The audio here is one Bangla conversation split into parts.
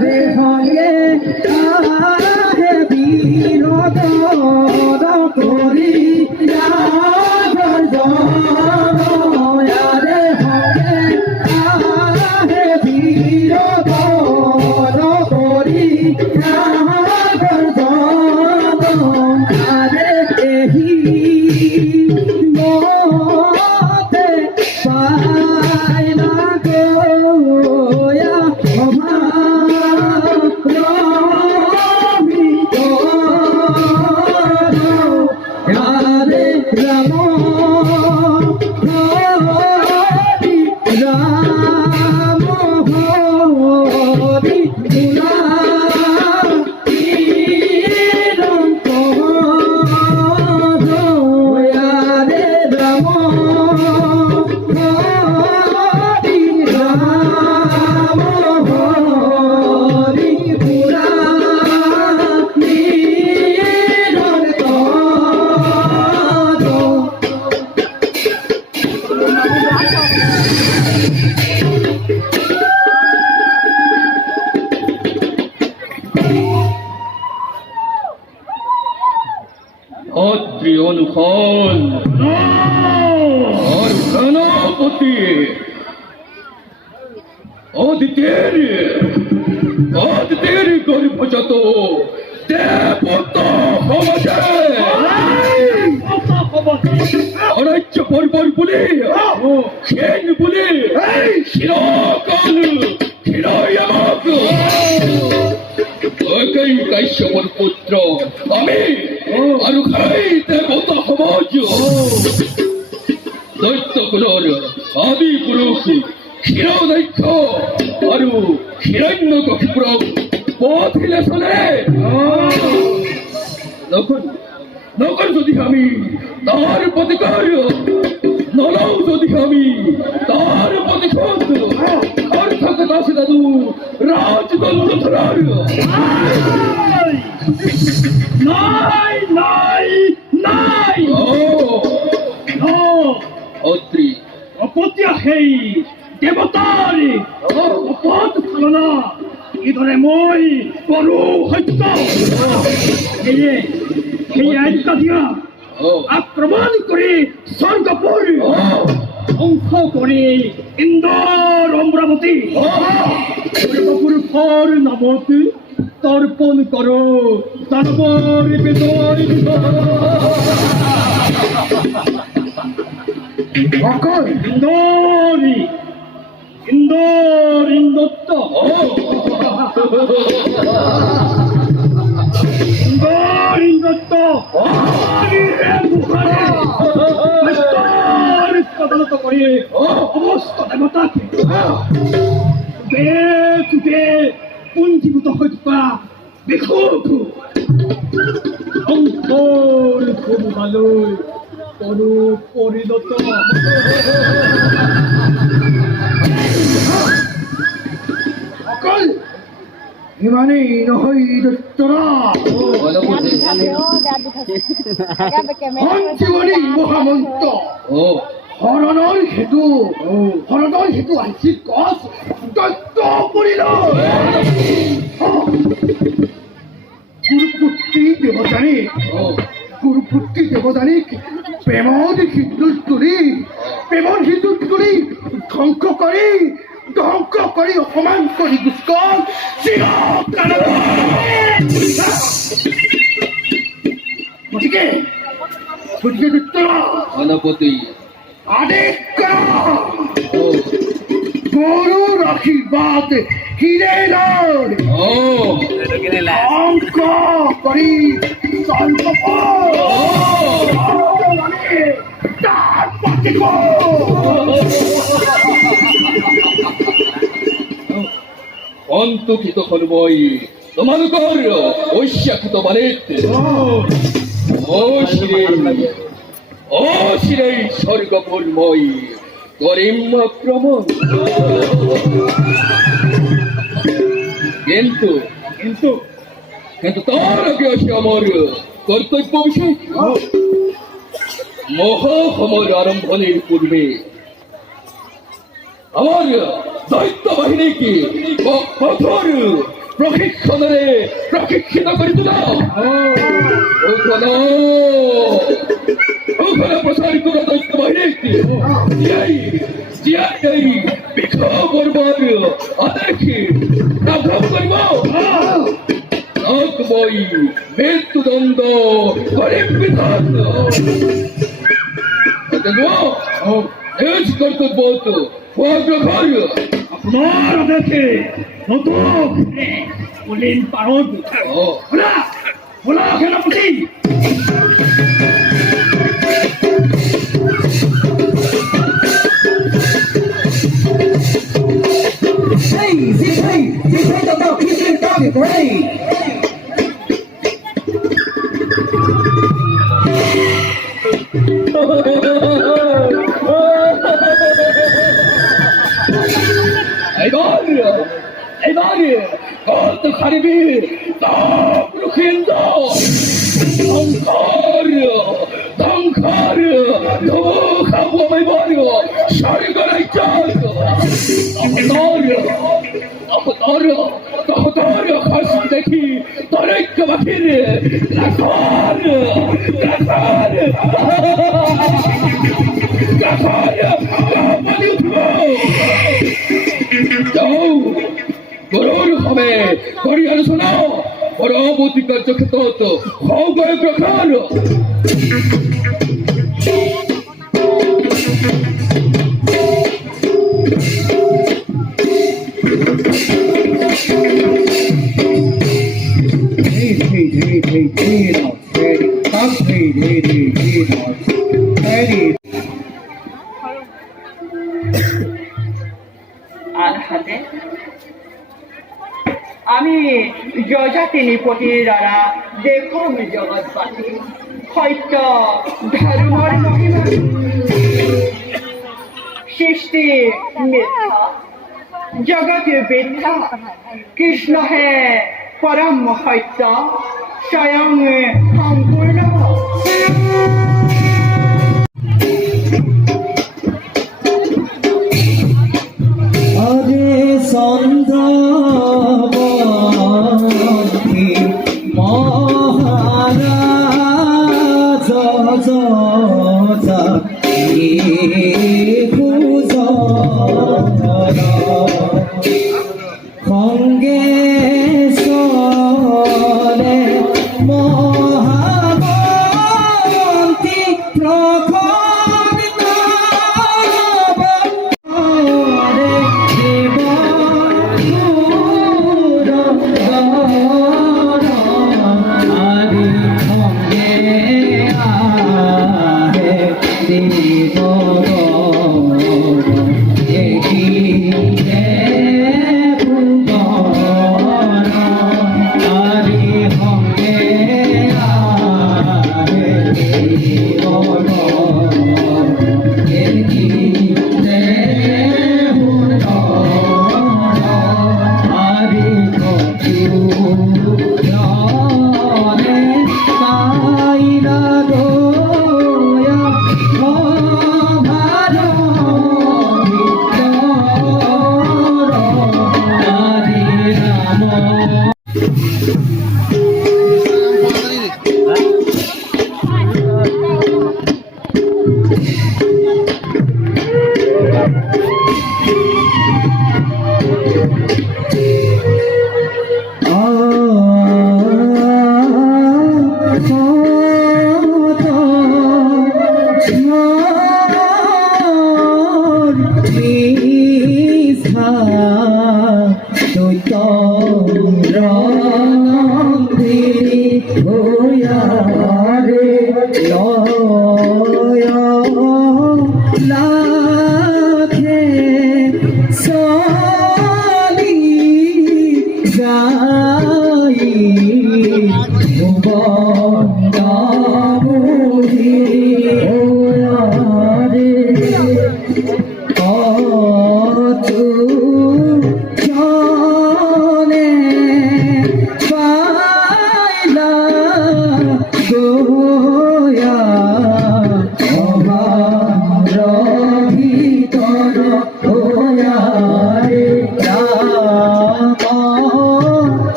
আরে হয়ে আহে বিনোদ করি আরে হয়ে আহে বিনোদ করি আরে এহি মতে পাইলা গোয়া আরে রাম রাম হরি গুলা অনুফল আর সেনাপতি আদিতের গর্ভজাত দেবতা সমাজে অরাজ্য পর্বর বলে সেন বলে শিরকাল শিরায়াক কাশ্যপর পুত্র আমি আর খাই দেবতা সমাজ দৈত্যকুলৰ আদি পুৰুষ ক্ষীৰদক্ষ আৰু হিৰণ্যকশিপুৰক পথিলে চলে নকর যদি আমি তার প্রতিকার নলও যদি আমি তার প্রতিশোধ অর্থাৎ দাসী দাদু রাজদণ্ড ধরার নাই নাই নাই অত্রি অপত্য সেই দেবতার অপত ফালনা ইধরে মই করু হত্য সেই আজ্ঞা দিয়া আক্রমণ করে স্বর্গপুর ধ্বংস করে ইন্দোর অমরাবতী স্বর্গপুর ফর নামত তর্পণ করো তারপর বেদর ইন্দোরি ইন্দোর ইন্দত্ত ইন্দোর ইন্দত্ত তদন্ত করে সমস্ত দেবতাকে যুগে পুঞ্জীভূত হয়ে থাকা বেখুব অন্তর খুব ভালো করু পরিণত অকল ইমানেই নহয় দত্তরা সঞ্জীবনী মহামন্ত্র হৰণৰ হেতু আইছি গছ দত্ত পৰিল গুৰুপুত্ৰী দেৱযানীক প্ৰেমৰ সিঁদুৰ তুলি ধ্বংস কৰি অপমান কৰি গুচকল গতিকে সেনাপতি আদেশ গৰুৰ আশীৰ্বাদ হিৰে ধ্বংস কৰি অন্তকিত মই তোমালোকৰ ঐশ্যাকৃত বাণীত অশিরে স্বর্গপুর মই করিম আক্রমণ কিন্তু কিন্তু কিন্তু তার আগে আসে আমার কর্তব্য বিষয় মহাসমর আরম্ভনের পূর্বে আমার দৈত্য বাহিনীকে কঠোর প্রশিক্ষণেৰে প্ৰশিক্ষিত কৰি তোলা প্ৰচাৰ কৰা দৈত্য বাহিনীক জীয়াই বিক্ষোভৰ বৰ আদেশী নাভ্ৰম কৰিব মই মৃত্যুদণ্ড কৰিম বিধান নিজ কৰ্তব্যত অগ্ৰসৰ আপোনাৰ আদেশে নতুন পুলিন পাৰত বোলা বোলা সেনাপতি Hey, Jitu, the kissing dog is ready. এইবার কত খারিবি তাপ রুখিন্দ ধ্বংসার খাবো আমি বল সারি করাই চাল তোর খাস দেখি তোর ঐক্য বাকির লাখার গরুর হবে করি আলোচনা পরবর্তী কার্যক্ষেত্র হয়ে প্রকার আনহাতে আমি যজাতি নিপতিৰ দ্বাৰা দেখোঁ জগতবাসী সত্য ধৰ্মৰ মহিমা সৃষ্টি মিথ্যা জগত মিথ্যা কৃষ্ণহে পৰম সত্য স্বয়ং সম্পূৰ্ণ চন্দ্রবতী মহারাজ খঙ্গেশ্বরে মহাবন্তী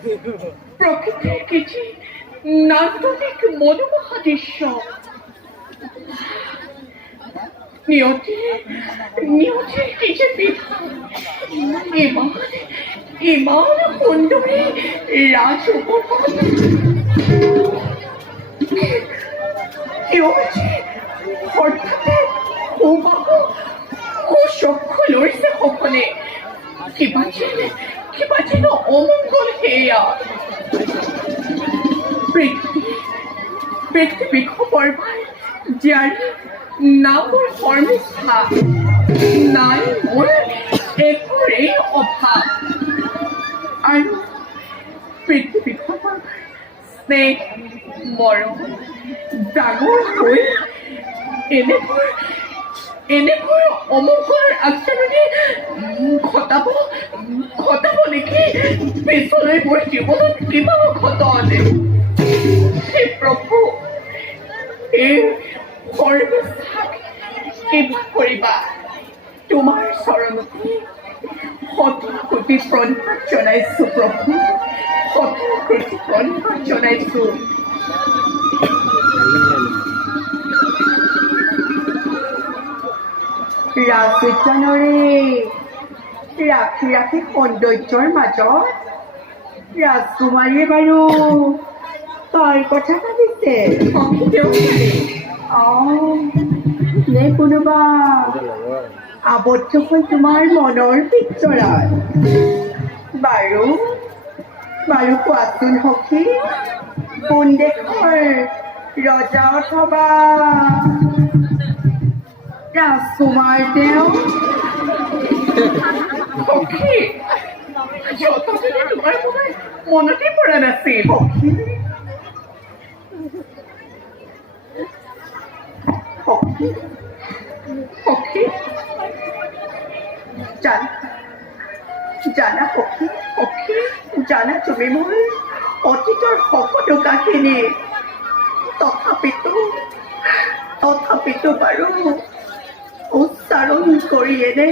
প্ৰকৃতিৰ কিছু নান্দনিক মনোমোহা দৃশ্য নিয়তিৰ কিছু বিধান ইমান সুন্দৰী ৰাজ উপপদ হঠাতে চক্ষু লৈছে সপনে কিবা যেন অমংগল সেয়া পৃথিৱী খবৰবাৰ জাৰি নামৰ শৰ্মিষ্ঠা নাই মোৰ একোৰেই অভাৱ আৰু পৃথিৱী খবৰ স্নেহ মৰম ডাঙৰ হৈ এনেকৈ অমংগলৰ আগজাননী ঘটাব নেকি পিছলৈ মোৰ জীৱনত কিবা ঘটন হে প্ৰভু এই সৰ্বস্থাক কিবা কৰিবা তোমাৰ চৰণতে শতকোটি প্ৰণাম জনাইছো প্ৰভু শতকোটি প্ৰণাম জনাইছো ৰাজ উদ্যানৰে ৰাখি সৌন্দৰ্যৰ মাজত ৰাজকুমাৰীয়ে বাৰু তাৰ কথা ভাবিছে নে কোনোবা আবদ্ধ হৈ তোমাৰ মনৰ পিঞ্জৰাত বাৰু কোৱাচোন সখী কোন দেশৰ ৰজা অথবা ৰাজকুমাৰ তেওঁ সখী তোমাৰ মনতে পৰা নাছিল সখী জানা সখী জানা তুমি মোৰ অতীতৰ সকলো কাহিনী তথাপিতো বাৰু উচ্চাৰণ কৰি এনে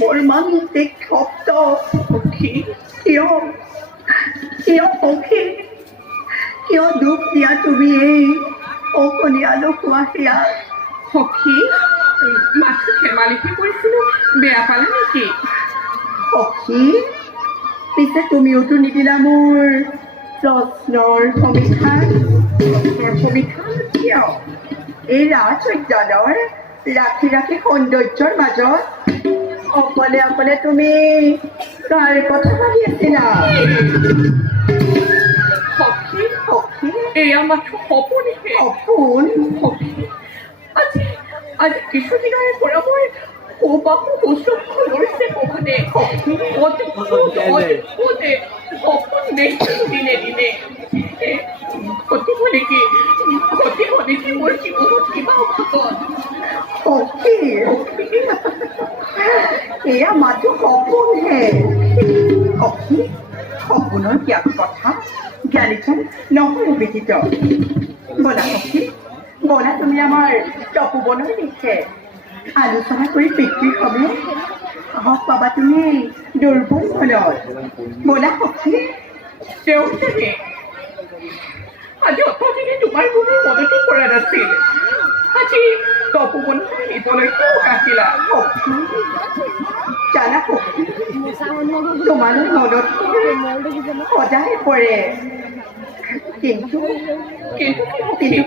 মৰ্মান্তিক শব্দ সখী কিয় সখী কিয় দুখ দিয়া তুমি এই অকণীয়া লোকোৱা সেয়া সখী মাথো ধেমালিকে কৰিছিলো বেয়া পালা নেকি সখী পিছে তুমিওতো নিদিলা মোৰ প্ৰশ্নৰ সমিধান কিয় এই ৰাজ উদ্যানৰ ৰাখি সৌন্দৰ্যৰ মাজত অকলে তুমি কাৰ কথা ভাবি আছিলা সখী এয়া মাথো সপোন সখী আজি কিছুদিনৰে পৰা মই চক্ষু লৈছে কখনে সপোন দেখিছো দিনে ক্ষতি হলে কি মোৰ জীৱনত কিবা অঘটন এয়া মাথো সপোনহে সপোনৰ ত্যাগ কথা জ্ঞানীজন নহয় ব্যতীত বলা তুমি আমাৰ তপোবনৰ দিশে আলোচনা কৰি পিতৃৰ সময় হওক পাবা তুমি দুৰ্বল মনত বলা সখী তেওঁ চাগে আজি অতদিনে তোমাৰ কোনো মনতে পৰা নাছিল আজি তপোবনৰ ভিতৰলৈকে আহিলা জানা সখী তোমালৈ মনত সদায় পৰে কিন্তু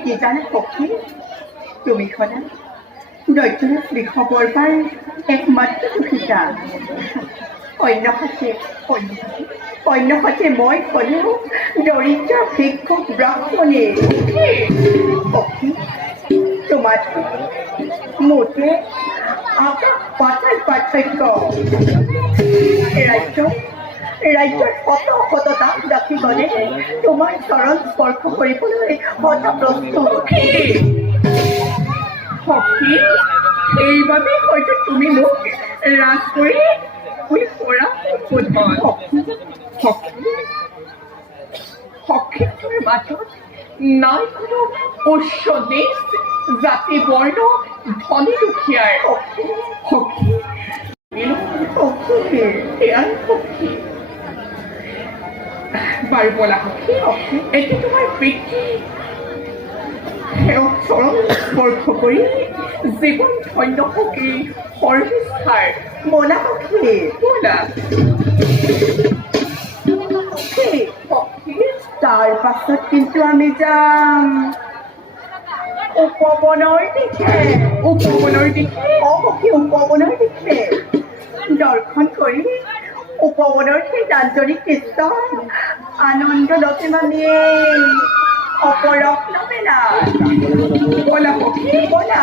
কি জানা সখী তুমি সদায় দৈত্যনাথ বৃষভৰ পৰা একমাত্ৰ সুখিতা অন্যহাতে মই ক'লেও দৰিদ্ৰ ভিক্ষুক ব্ৰাহ্মণী তোমাৰ মোতে আকাশ পাতাল পাৰ্থক্য ৰাজ্যৰ শত দাস দাসী গ'লে তোমাৰ চৰণ স্পৰ্শ কৰিবলৈ সদা প্ৰস্তুত সখী এইবাবে হয়তো তুমি মোক ৰাজ কৰি পৰা সখীটোৰ মাজত নাই কোনো উচ্চ নিচ জাতি বৰ্ণ ধনী দুখীয়াৰ সখী বাৰু বলা সখী এতিয়া তোমাৰ পিতৃ সেওক চৰণ স্পৰ্শ কৰি জীৱন ধন্য সখী সৰ্বিষ্ঠাৰ বলা সখী বলা তাৰ পাছত কিন্তু আমি যাম উপবনৰ দিশে উপবনৰ দিশে দৰ্শন কৰি উপবনৰ সেই দাঞ্জনী কীৰ্তন আনন্দ লভিম আমি অপৰক নবেলা বলা সখী বলা